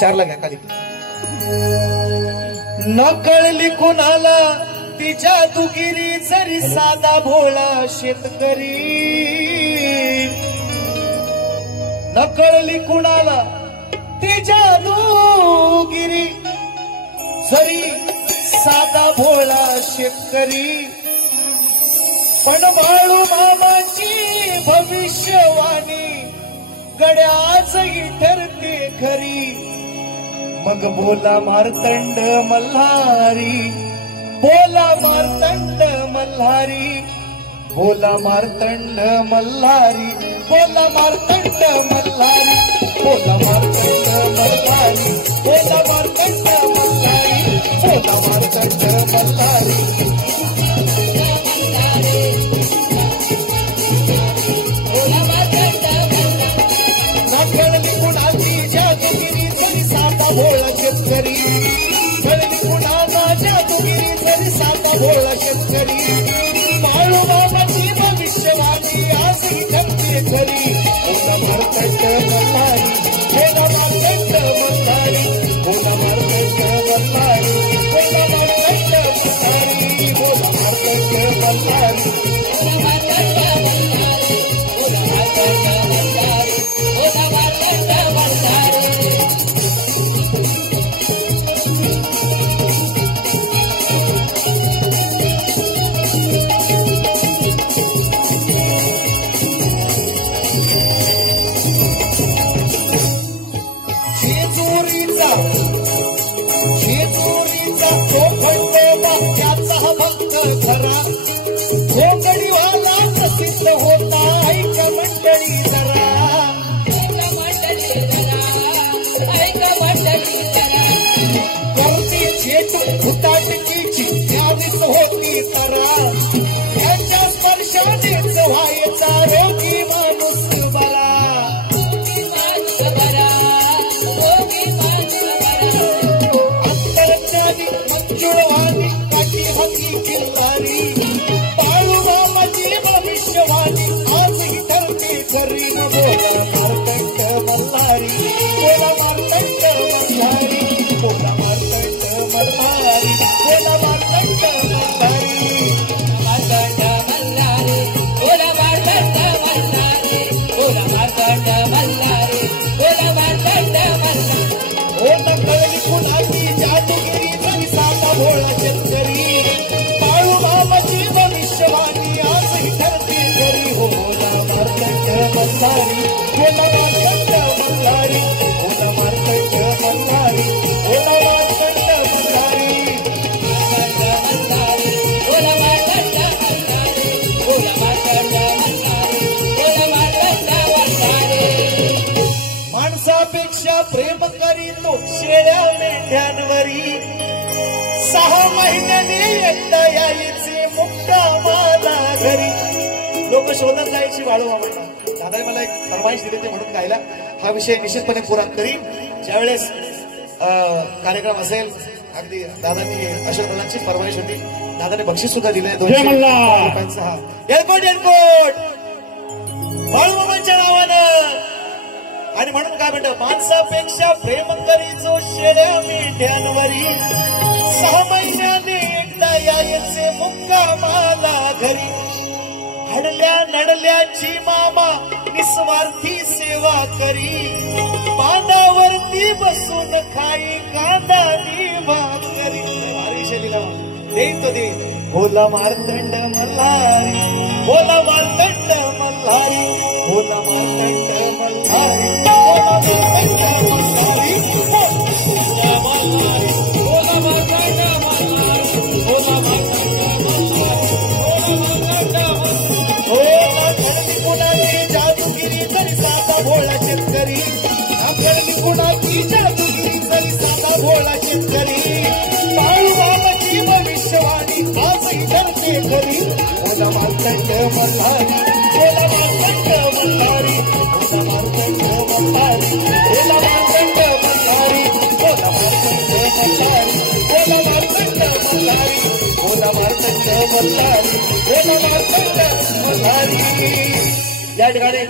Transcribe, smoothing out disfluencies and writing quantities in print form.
चारला घ्या खाली. नकळली कुणाला ती जादूगिरी जरी साधा भोळा शेतकरी. नकळली कुणाला ती जादूगिरी जरी साधा भोळा शेतकरी. पण बाळू मामाची भविष्यवाणी गड्याचही ठरते खरी. मग बोला मार्तंड मल्हारी, बोला मार्तंड मल्हारी, बोला मार्तंड मल्हारी, बोला मार्तंड मल्हारी, बोला मार्तंड मल्हारी, बोला मार्तंड मल्हारी, बोला मार्तंड मल्हारी. नकळली कुणाची जादूगिरी जरी साधा भोळा शेतकरी. नकळली कुणाला जादूगिरी जरी साधा भोळा शेतकरी. बाळू मामाची भविष्यवाणी आजही ठरते खरी. बोला मार्तंड मल्हारी, बोला मार्तंड मल्हारी, बोला मार्तंड मल्हारी, बोला मार्तंड मल्हारी, बोला मार्तंड मल्हारी. जेजुरीचा तो खंडोबा त्याचा भक्त खरा. घोंगडीवाला प्रसिद्ध होता ऐक मंडळी जरा. करती झेट फुटाटकीची त्यावीच होती तरा. त्याच्या स्पर्शानेच व्हायचा रोगी माणूस बरा. मंजुळवाणी काठी होती किल्लारी. बाळू मामाची भविष्यवाणी आजही ठरते खरी. बोला मार्तंड मल्हारी, बोला मार्तंड मल्हारी, बोला मार्तंड मल्हारी, बोला मार्तंड मल्हारी. मार्तंड मल्हारी, बोला मार्तंड मल्हारी, बोला मार्तंड मल्हारी, बोला मार्तंड मल्हारी. हो नकळली कुणाची जादूगिरी जरी साधा भोळा शेतकरी. बाळू मामाची भविष्यवाणी आजही ठरते खरी. हो बोला मार्तंड मल्हारी, बोला मार्तंड मल्हारी, बोला मार्तंड मल्हारी, बोला मार्तंड मल्हारी. बोला मार्तंड मल्हारी, बोला मार्तंड मल्हारी, बोला मार्तंड मल्हारी. माणसापेक्षा प्रेम करीतो शेळ्या मेंढ्यांवरी. 6 महिन्याने एकदा यायचे मुक्कामाला घरी. लोक शोधत जायची बाळू मामांना. दादाने मला एक फरमाईश दिली ते म्हणून गायला. हा विषय निश्चितपणे पुरा करीन ज्यावेळेस कार्यक्रम असेल. अगदी दादांनी अशोक दादांची फरमाईश होती. दादाने बक्षीस सुद्धा दिलंय 200 रुपयांचा. हा एअरपोर्ट एअरपोर्ट बाळू मामांच्या नावानं. आणि म्हणून काय म्हणतं, माणसापेक्षा प्रेम करीचो शेळ्या मेंढ्यांवरी. 6 महिन्याने एकदा यायचे मुक्कामाला घरी. हडल्या नडल्याची मामा निस्वार्थी सेवा करी. पानावरती बसून खाई कांदानी भाकरी. भारी शैलीला देईन तो देईन. बोला मार्तंड मल्हारी, बोला मार्तंड मल्हारी, बोला मार्तंड मल्हारी, बोला मार्तंड मल्हारी, बोला मल्हारी, बोला मार्तंड मल्हारी, बोला मार्तंड मल्हारी, बोला मार्तंड मल्हारी. हो नकळली कुणाची जादूगिरी तरी साधा भोळा शेतकरी. नकळली कुणाची जादूगिरी तरी साधा भोळा शेतकरी. बाळू मामाची भविष्यवाणी आजही ठरते खरी. बोला मार्तंड मल्हारी, बोला मार्तंड मल्हारी, बोला मार्तंड मल्हारी, बोला मार्तंड मल्हारी, बोला मार्तंड मल्हारी, बोला मार्तंड मल्हारी, बोला मार्तंड मल्हारी, बोला मार्तंड मल्हारी. या ठिकाणी